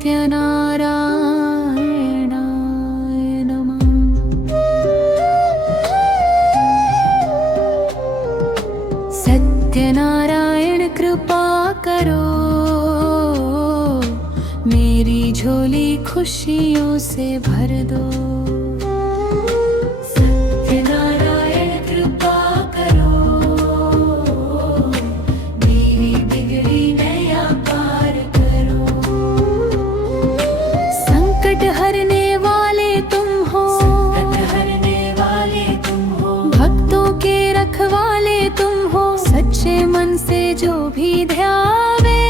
सत्यनारायणाय नमः। सत्यनारायण कृपा करो, मेरी झोली खुशियों से भर दो। सत्यनारायण कृपा करो, मेरी बिगड़ी नैया पार करो। संकट हरने वाले तुम हो, संकट हरने वाले तुम हो, भक्तों के रखवाले तुम हो। सच्चे मन से जो भी ध्यावे,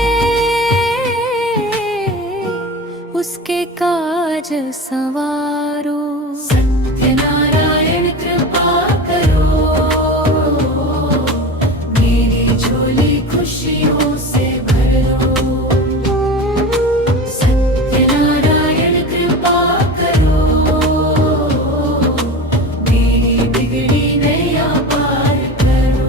उसके काज संवारो। सत्यनारायण कृपा करो, मेरी झोली खुशियों से भर दो। सत्यनारायण कृपा करो, मेरी बिगड़ी नैया पार करो।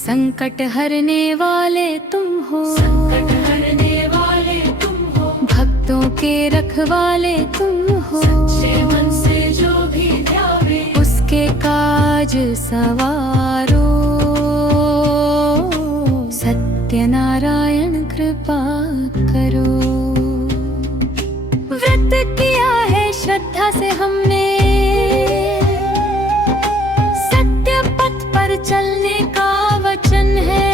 संकट हरने वाले तुम हो, संकट हरने वाले तुम हो, भक्तों के रखवाले तुम हो। सच्चे मन से जो भी ध्यावे, उसके काज संवारो। सत्यनारायण कृपा करो। व्रत किया है श्रद्धा से हमने, सत्य पथ पर चलने का वचन है।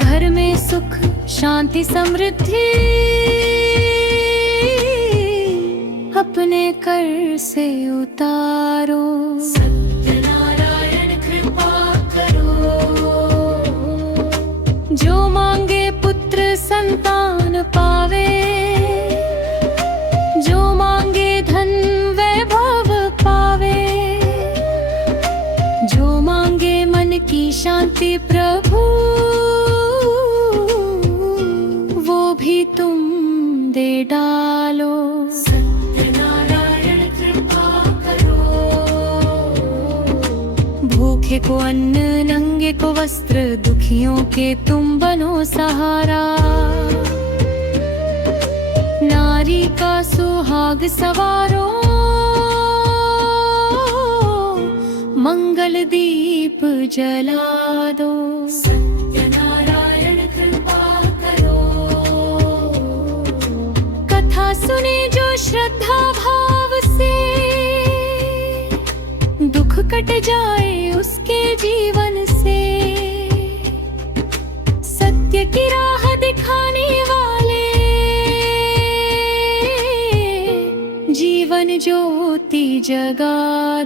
घर में सुख शांति समृद्धि, अपने कर से उतारो। सत्यनारायण कृपा करो, जो मांगे पुत्र संतान पावे, जो मांगे धन वैभव पावे, जो मांगे मन की शांति प्रभु, वो भी तुम दे डालो। सत्यनारायण कृपा करो, भूखे को अन्न, नंगे को वस्त्र, दुखियों के तुम बनो सहारा। नारी का सुहाग सवारो, मंगल दीप जला दो। सत्यनारायण कृपा करो, कथा सुने जो श्रद्धा भाव से, दुख कट जाए उसके जीवन से। सत्य की राह दिखाने वाले, जीवन ज्योति जगा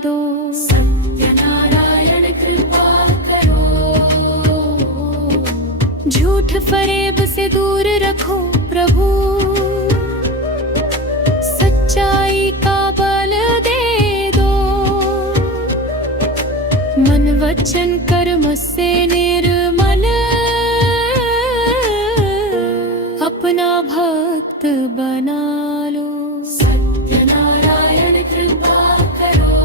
दो। सत्यनारायण कृपा करो, झूठ फरेब से दूर रखो प्रभु, सच्चाई का बल दे दो। मन वचन कर्म से निर्मल, अपना भक्त बना लो। सत्यनारायण कृपा करो,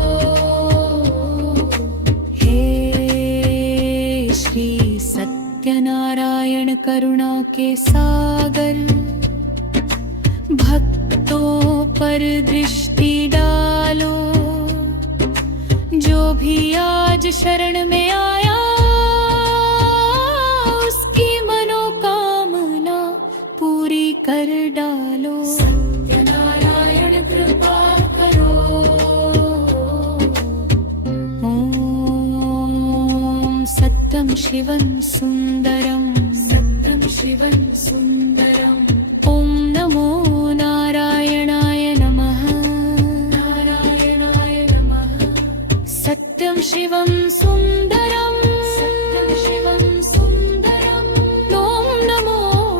हे श्री सत्यनारायण करुणा के सागर, भक्तों पर दृष्टि डालो। जो भी आज शरण में आया, उसकी मनोकामना पूरी कर डालो। सत्यनारायण कृपा करो, ओम सत्यम शिवं सुंदरम, सत्यम शिवं सुंदरम। ओम नमो नारायणाय नमः, नारायणाय नमः। सत्यम शिवं सुंदरम, सत्यम शिवं सुंदरम। ओम नमो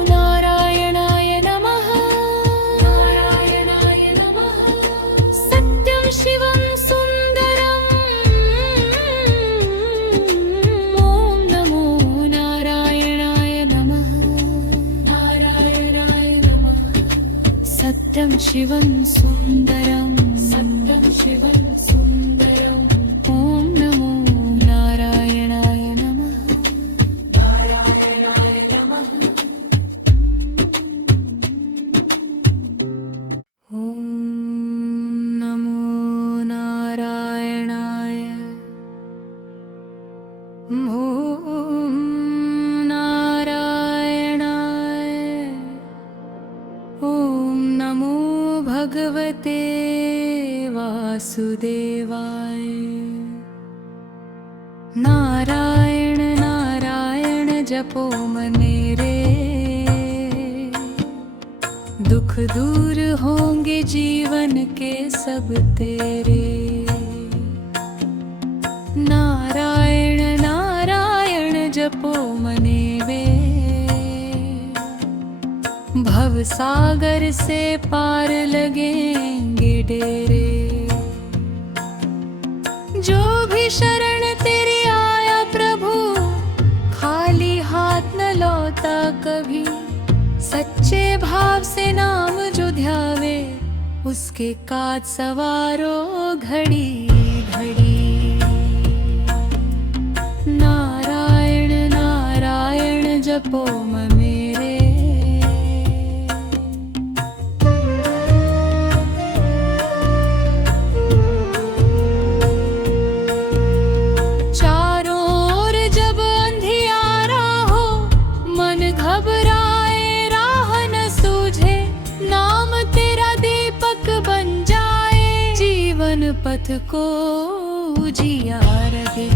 नारायणाय नमः, नारायणाय नमः। सत्यम शिवं सुंदरम, ओम नमो नारायणाय नमः, नारायणाय नमः। सत्यम शिवं सुंदरम, सत्यम शिवं सुंदरम। ओम नमो नारायणाय नमः, नारायणाय नमः। वासुदेवाय। नारायण नारायण जपो मनेरे, दुख दूर होंगे जीवन के सब तेरे। नारायण नारायण जपो मनेरे, भव सागर से पार लगेंगे डेरे। जो भी शरण तेरी आया प्रभु, खाली हाथ न लौटा कभी। सच्चे भाव से नाम जो ध्यावे, उसके काज सवारो घड़ी घड़ी। नारायण नारायण जपो मनेरे। पथ को उजियार दे।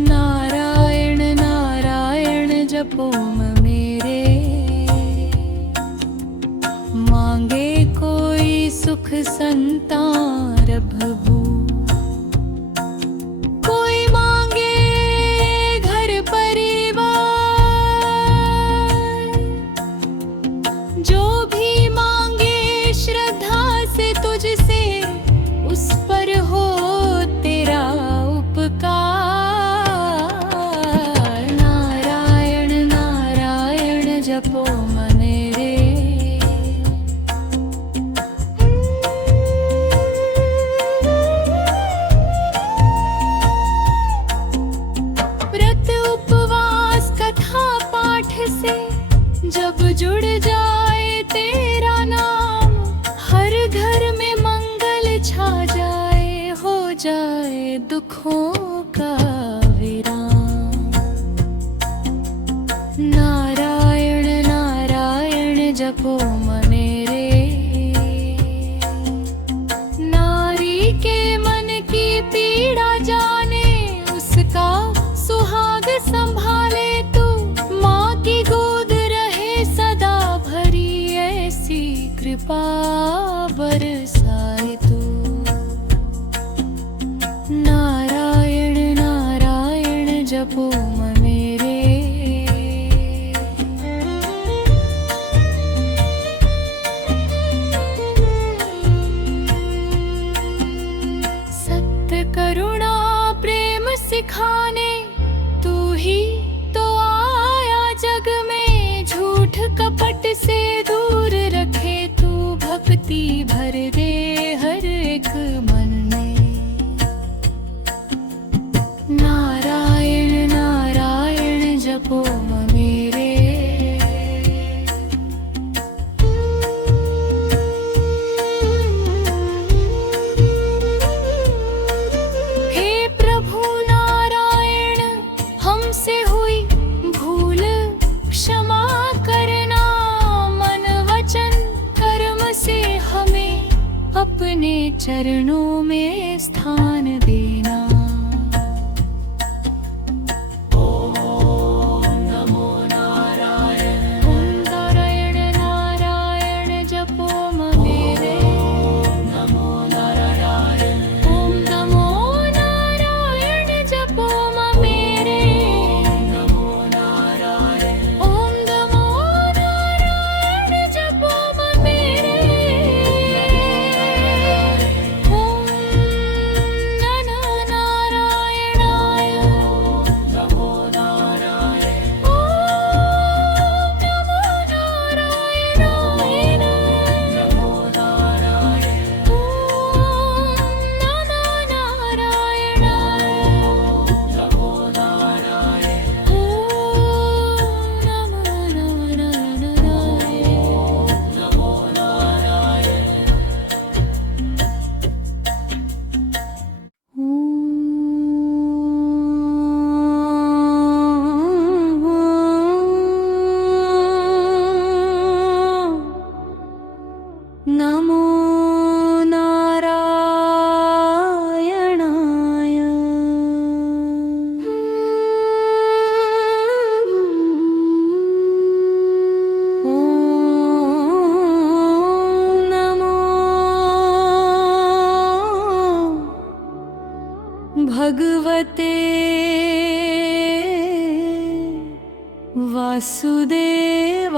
नारायण नारायण जपो मनेरे, मांगे कोई सुख संतान प्रभु। कोई मांगे घर परिवार, जो भी मांगे श्रद्धा से तुझसे, उस पर हो तेरा उपकार। नारायण नारायण जपो मनेरे। व्रत उपवास कथा पाठ से जब जुड़ जाए तेरा नाम, हर घर में मंगल छा जाए, हो जाए दुखों का विराम। नारायण नारायण जपो मनेरे, नारी के मन की पीड़ा जाने, उसका सुहाग संभाले तू। माँ की गोद रहे सदा भरी, ऐसी कृपा बरसाए तू। नारायण नारायण जपो मनेरे। सत्य करुणा प्रेम सिखाने, तू ही तो आया जग में। झूठ कपट से दूर रखे तू, भक्ति भर दे हर एक मन में। नारायण नारायण जपो मनेरे। हे प्रभु नारायण, हमसे हुई भूल क्षमा करना। मन वचन कर्म से हमें अपने चरणों में स्थान देना। ओम नमो नारायण। ओम नारायण नारायण जपो मनेरे। ओम नमो नारायण। ओम नमो नारायण जपो मनेरे। ओम नमो नारायण। ओम नमो नारायण जपो मनेरे। ओम वासुदेवाय।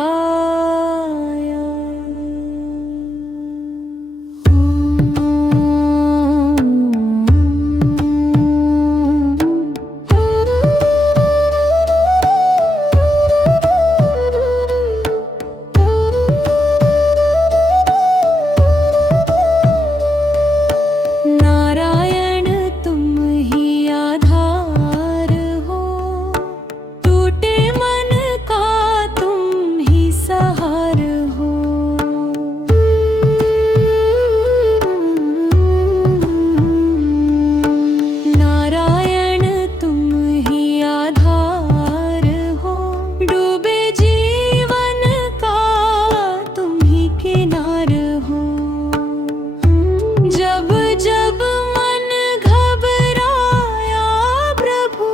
नारायण तुम ही आधार हो, टूटे मन का तुम ही सहार हो। नारायण तुम ही आधार हो, डूबे जीवन का तुम ही किनार हो। जब जब मन घबराया प्रभु,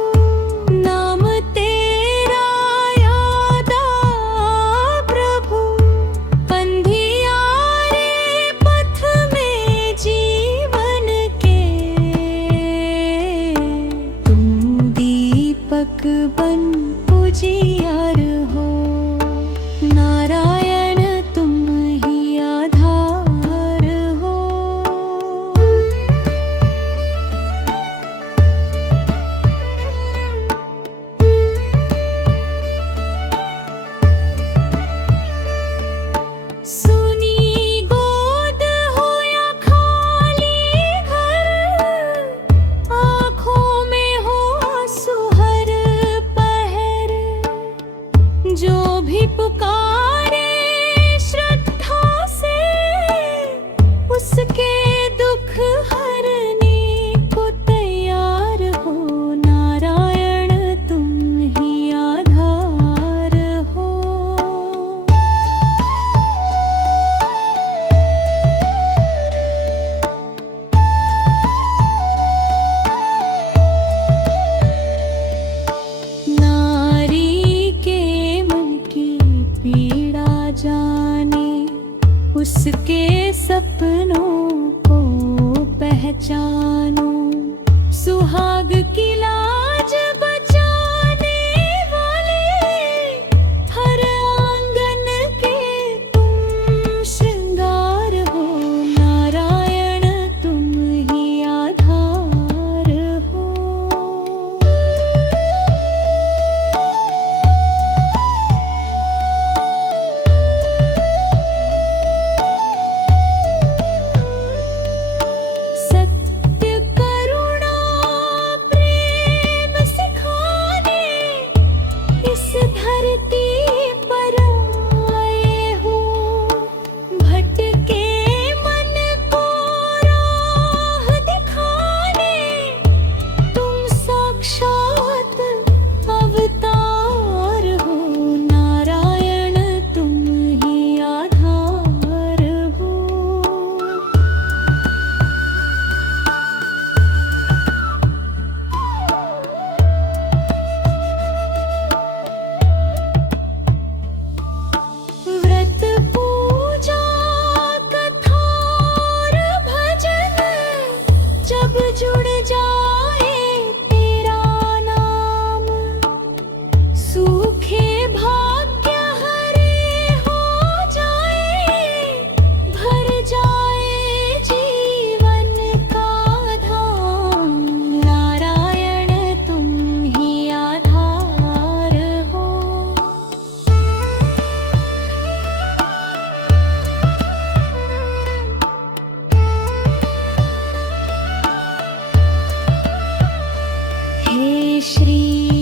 नाम तेरा याद आया प्रभु। अंधियारे पथ में जीवन के, तुम दीपक बन उजियार हो। नारायण तुम ही आधार हो। सुनी गोद हो या खाली घर, आँखों में हो आंसू हर पहर। जो भी पुकारे श्रद्धा से, उसके दुख हरने को तैयार हो। नारायण तुम ही आधार हो। नारी के मन की पीड़ा जाने, उसके सपनों को पहचानो। सुहाग की लाज बचाने वाले, हर आंगन के तुम श्रृंगार हो। नारायण तुम ही आधार हो। सत्य करुणा प्रेम सिखाने, इस धरती पर आए हो। भटके मन को राह दिखाने, तुम साक्षात अवतार हो। नारायण तुम ही आधार हो। व्रत पूजा कथा और भजन, जब जुड़ जाए तेरा नाम, सूखे भाग्य हरे हो जाए। भर जाए जीवन का धाम। नारायण तुम ही आधार हो। हे श्री